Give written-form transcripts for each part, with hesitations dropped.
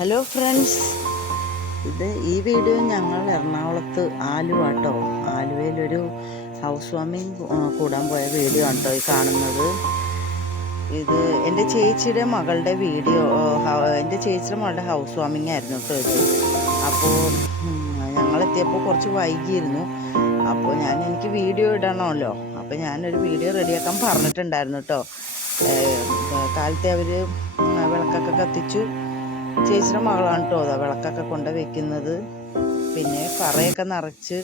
Hello friends, ഈ video ഞങ്ങൾ എറണാകുളത്ത് ആലുവാട്ടോ. ആലുവയിലൊരു ഹൗസ് വാമിങ് കൂടാൻ പോയ വീഡിയോ ആണ് കേട്ടോ ഈ കാണുന്നത്. ഇത് എൻ്റെ ചേച്ചിയുടെ മകളുടെ വീഡിയോ, എൻ്റെ ചേച്ചിയുടെ മകളുടെ ഹൗസ് വാമിങ് ആയിരുന്നു കേട്ടോ ഇത്. അപ്പോൾ ഞങ്ങളെത്തിയപ്പോൾ കുറച്ച് വൈകിയിരുന്നു. അപ്പോൾ എനിക്ക് വീഡിയോ ഇടണമല്ലോ. അപ്പോൾ ഞാനൊരു വീഡിയോ റെഡിയാക്കാൻ പറഞ്ഞിട്ടുണ്ടായിരുന്നു കേട്ടോ. കാലത്തെ അവർ വിളക്കൊക്കെ കത്തിച്ചു. ചേച്ചിയുടെ മകളാണ് കേട്ടോ വിളക്കൊക്കെ കൊണ്ട് വെക്കുന്നത്. പിന്നെ പറയൊക്കെ നിറച്ച്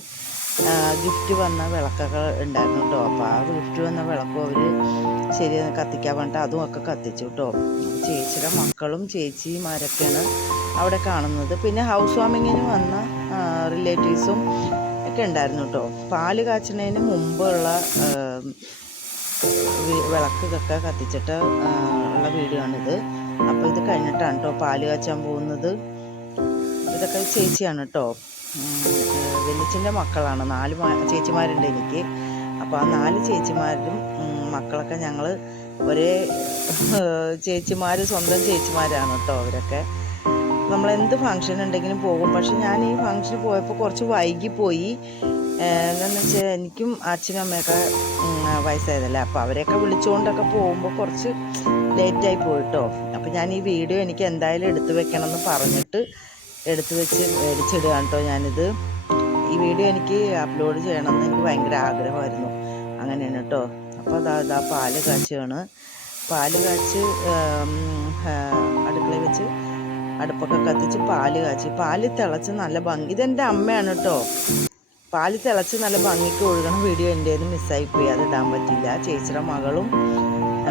ഗിഫ്റ്റ് വന്ന വിളക്കൊക്കെ ഉണ്ടായിരുന്നു കേട്ടോ. അപ്പോൾ ആ ഗിഫ്റ്റ് വന്ന വിളക്കും അവർ ശരി കത്തിക്കാൻ പറഞ്ഞിട്ട് അതും ഒക്കെ കത്തിച്ചു കേട്ടോ. ചേച്ചിയുടെ മക്കളും ചേച്ചിമാരൊക്കെയാണ് അവിടെ കാണുന്നത്. പിന്നെ ഹൗസ് വാമിങ്ങിന് വന്ന റിലേറ്റീവ്സും ഒക്കെ ഉണ്ടായിരുന്നു കേട്ടോ. പാല് കാച്ചുന്നതിന് മുമ്പുള്ള വിളക്കൊക്കെ കത്തിച്ചിട്ട് ഉള്ള വീഡിയോ ആണിത്. അപ്പോൾ ഇത് കഴിഞ്ഞിട്ടാണ് കേട്ടോ പാല് കാച്ചാൻ പോകുന്നത്. ഇതൊക്കെ ചേച്ചിയാണ് കേട്ടോ, വലിയച്ഛൻ്റെ മക്കളാണ്. 4 ചേച്ചിമാരുണ്ട് എനിക്ക്. അപ്പോൾ ആ 4 ചേച്ചിമാരും മക്കളൊക്കെ ഞങ്ങൾ ഒരേ ചേച്ചിമാർ, സ്വന്തം ചേച്ചിമാരാണ് കേട്ടോ അവരൊക്കെ. നമ്മളെന്ത് ഫങ്ഷൻ ഉണ്ടെങ്കിലും പോകും. പക്ഷെ ഞാൻ ഈ ഫങ്ഷന് പോയപ്പോൾ കുറച്ച് വൈകിപ്പോയി. എന്താണെന്ന് വെച്ചാൽ എനിക്കും അച്ഛനും അമ്മയൊക്കെ വയസ്സായതല്ലേ. അപ്പോൾ അവരെയൊക്കെ വിളിച്ചുകൊണ്ടൊക്കെ പോകുമ്പോൾ കുറച്ച് ലേറ്റായി പോയിട്ടോ. അപ്പോൾ ഞാൻ ഈ വീഡിയോ എനിക്ക് എന്തായാലും എടുത്തു വെക്കണം എന്ന് പറഞ്ഞിട്ട് എടുത്തു വെച്ച് മേടിച്ചിടുകയാണ് കേട്ടോ ഞാനിത്. ഈ വീഡിയോ എനിക്ക് അപ്ലോഡ് ചെയ്യണമെന്ന് എനിക്ക് ഭയങ്കര ആഗ്രഹമായിരുന്നു. അങ്ങനെയാണ് കേട്ടോ. അപ്പോൾ അതാ പാല് കാച്ചുകയാണ്. പാല് കാച്ച് അടുക്കളയിൽ വെച്ച് അടുപ്പൊക്കെ കത്തിച്ച് പാല് കാച്ചി. പാല് തിളച്ച് നല്ല ഭംഗി, ഇതെൻ്റെ അമ്മയാണ് കേട്ടോ. പാല് തിളച്ച് നല്ല ഭംഗിക്ക് ഒഴുകണ വീഡിയോ എൻ്റെ കയ്യിൽ മിസ്സായിപ്പോയി, അത് ഇടാൻ പറ്റില്ല. ചേച്ചിയുടെ മകളും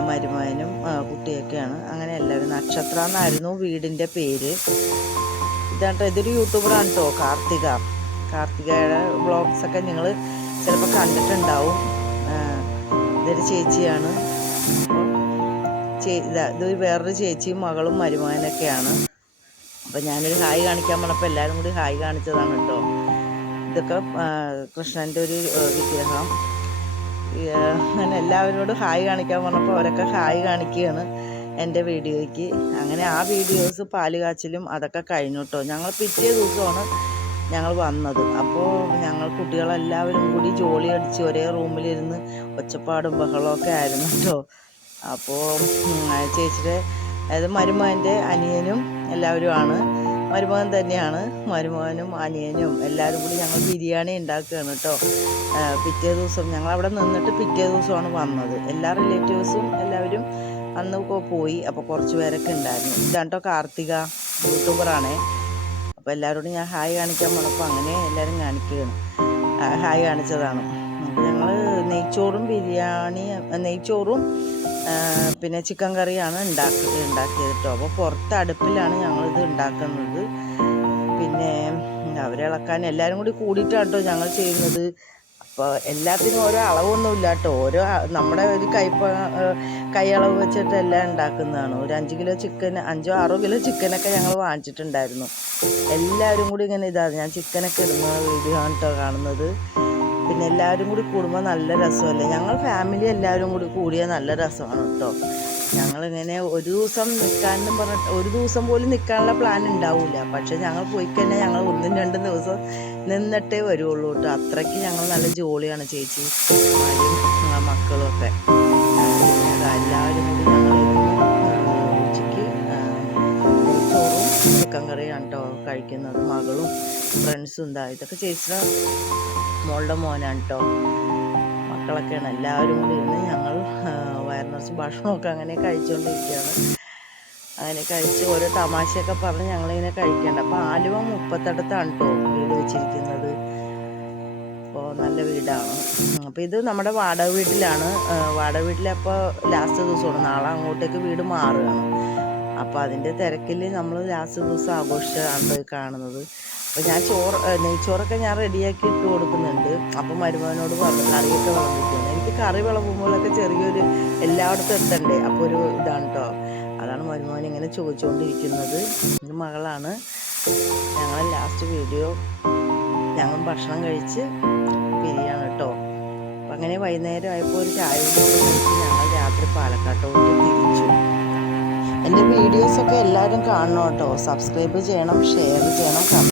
മരുമകനും കുട്ടിയൊക്കെയാണ്. അങ്ങനെ എല്ലാവരും. നക്ഷത്ര എന്നായിരുന്നു വീടിൻ്റെ പേര്. ഇതാട്ടോ, ഇതൊരു യൂട്യൂബറാണ് കേട്ടോ, കാർത്തികയുടെ വ്ളോഗ്സൊക്കെ നിങ്ങൾ ചിലപ്പോൾ കണ്ടിട്ടുണ്ടാവും. ഇതൊരു ചേച്ചിയാണ്. ഇത് വേറൊരു ചേച്ചിയും മകളും മരുമകനൊക്കെയാണ്. അപ്പോൾ ഞാനൊരു ഹായ് കാണിക്കാൻ പറഞ്ഞപ്പോൾ എല്ലാവരും കൂടി ഹായ് കാണിച്ചതാണ് കേട്ടോ. ഇതൊക്കെ കൃഷ്ണൻ്റെ ഒരു വിഗ്രഹം. അങ്ങനെ എല്ലാവരോടും ഹായ് കാണിക്കാൻ പറഞ്ഞപ്പോൾ അവരൊക്കെ ഹായ് കാണിക്കുകയാണ് എൻ്റെ വീഡിയോയ്ക്ക്. അങ്ങനെ ആ വീഡിയോസ് പാല് കാച്ചിലും അതൊക്കെ കഴിഞ്ഞു കേട്ടോ. ഞങ്ങൾ പിറ്റേ ദിവസമാണ് ഞങ്ങൾ വന്നത്. അപ്പോൾ ഞങ്ങൾ കുട്ടികളെല്ലാവരും കൂടി ജോളി അടിച്ച് ഒരേ റൂമിലിരുന്ന് ഒച്ചപ്പാടും ബഹളമൊക്കെ ആയിരുന്നു കേട്ടോ. അപ്പോൾ ചേച്ചിയുടെ, അതായത് മരുമകൻ്റെ അനിയനും എല്ലാവരുമാണ്. മരുമകൻ തന്നെയാണ്. മരുമകനും അനിയനും എല്ലാവരും കൂടി ഞങ്ങൾ ബിരിയാണി ഉണ്ടാക്കുകയാണ് കേട്ടോ. പിറ്റേ ദിവസം ഞങ്ങളവിടെ നിന്നിട്ട് പിറ്റേ ദിവസമാണ് വന്നത്. എല്ലാ റിലേറ്റീവ്സും എല്ലാവരും അന്ന് പോയി. അപ്പോൾ കുറച്ച് പേരൊക്കെ ഉണ്ടായിരുന്നു. ഇതാണ് കേട്ടോ കാർത്തിക, യൂട്യൂബറാണേ. അപ്പോൾ എല്ലാവരോടും ഞാൻ ഹായ് കാണിക്കാൻ പറഞ്ഞപ്പോൾ അങ്ങനെ എല്ലാവരും കാണിക്കുകയാണ്, ഹായ് കാണിച്ചതാണ്. അപ്പോൾ ഞങ്ങൾ നെയ്ച്ചോറും പിന്നെ ചിക്കൻ കറിയാണ് ഉണ്ടാക്കിയത് കേട്ടോ. അപ്പോൾ പുറത്ത് അടുപ്പിലാണ് ഞങ്ങളിത് ഉണ്ടാക്കുന്നത്. പിന്നെ അവരിളക്കാൻ എല്ലാവരും കൂടി കൂടിയിട്ടാണ് കേട്ടോ ഞങ്ങൾ ചെയ്യുന്നത്. അപ്പോൾ എല്ലാത്തിനും ഓരോ അളവൊന്നുമില്ല കേട്ടോ. നമ്മുടെ ഒരു കൈയളവ് വെച്ചിട്ട് എല്ലാം ഉണ്ടാക്കുന്നതാണ്. ഒരു 5 കിലോ ചിക്കൻ, 5-6 കിലോ ചിക്കനൊക്കെ ഞങ്ങൾ വാങ്ങിച്ചിട്ടുണ്ടായിരുന്നു. എല്ലാവരും കൂടി ഇങ്ങനെ ഞാൻ ചിക്കനൊക്കെ ഇടുന്ന വീഡിയോ ആണ് കേട്ടോ കാണുന്നത്. പിന്നെ എല്ലാവരും കൂടി കൂടുമ്പോൾ നല്ല രസമല്ലേ. ഞങ്ങൾ ഫാമിലി എല്ലാവരും കൂടി കൂടിയാൽ നല്ല രസമാണ് കേട്ടോ. ഞങ്ങളിങ്ങനെ ഒരു ദിവസം നിൽക്കാനും പറഞ്ഞിട്ട് ഒരു ദിവസം പോലും നിൽക്കാനുള്ള പ്ലാൻ ഉണ്ടാവില്ല. പക്ഷെ ഞങ്ങൾ പോയി കഴിഞ്ഞാൽ ഞങ്ങൾ 1-2 ദിവസം നിന്നിട്ടേ വരുള്ളൂ കേട്ടോ. അത്രയ്ക്ക് ഞങ്ങൾ നല്ല ജോളിയാണ് ചേച്ചി മക്കളും ഒക്കെ. എല്ലാവരും കൂടി ഞങ്ങൾ ഉച്ചയ്ക്ക് ചോറും ചിക്കൻ കറിയാണ് കേട്ടോ കഴിക്കുന്നത്. മകളും ഫ്രണ്ട്സും ഇതൊക്കെ ചേച്ചിയുടെ മോളുടെ മോനാണ് കേട്ടോ. മക്കളൊക്കെയാണ്. എല്ലാവരും കൂടി ഇരുന്ന് ഞങ്ങൾ വയറ് നിറച്ച് ഭക്ഷണമൊക്കെ അങ്ങനെ കഴിച്ചുകൊണ്ടിരിക്കുകയാണ്. അങ്ങനെ കഴിച്ച് ഓരോ തമാശയൊക്കെ പറഞ്ഞ് ഞങ്ങളിങ്ങനെ കഴിക്കേണ്ട. അപ്പോൾ ആലുവ മുപ്പത്തടുത്താണ് കേട്ടോ വീട് വെച്ചിരിക്കുന്നത്. അപ്പോൾ നല്ല വീടാണ്. അപ്പോൾ ഇത് നമ്മുടെ വാടക വീട്ടിലാണ്. വാടക വീട്ടിലപ്പോൾ ലാസ്റ്റ് ദിവസമാണ്. നാളെ അങ്ങോട്ടേക്ക് വീട് മാറുകയാണ്. അപ്പോൾ അതിൻ്റെ തിരക്കിൽ നമ്മൾ ലാസ്റ്റ് ദിവസം ആഘോഷമാണ് കാണുന്നത്. അപ്പോൾ ഞാൻ നെയ്ച്ചോറൊക്കെ ഞാൻ റെഡിയാക്കി ഇട്ട് കൊടുക്കുന്നുണ്ട്. അപ്പോൾ മരുമകനോട് പറഞ്ഞു കറിയൊക്കെ വിളമ്പിക്കുന്നു. എനിക്ക് കറി വിളമ്പുമ്പോഴൊക്കെ ചെറിയൊരു എല്ലായിടത്തും എത്തണ്ടേ. അപ്പോൾ ഒരു ഇതാണ് കേട്ടോ. അതാണ് മരുമകൻ ഇങ്ങനെ ചോദിച്ചുകൊണ്ടിരിക്കുന്നത്. ഇത് മകളാണ്. ഞങ്ങൾ ലാസ്റ്റ് വീഡിയോ ഞങ്ങൾ ഭക്ഷണം കഴിച്ച് പിരിയാണ് കേട്ടോ. അപ്പം അങ്ങനെ വൈകുന്നേരം ആയപ്പോൾ ഒരു ചായ കുടിച്ച് ഞങ്ങൾ രാത്രി പാലക്കാട്ടോട്ട് തിരിച്ചു. എൻ്റെ വീഡിയോസൊക്കെ എല്ലാവരും കാണണം കേട്ടോ. സബ്സ്ക്രൈബ് ചെയ്യണം, ഷെയർ ചെയ്യണം.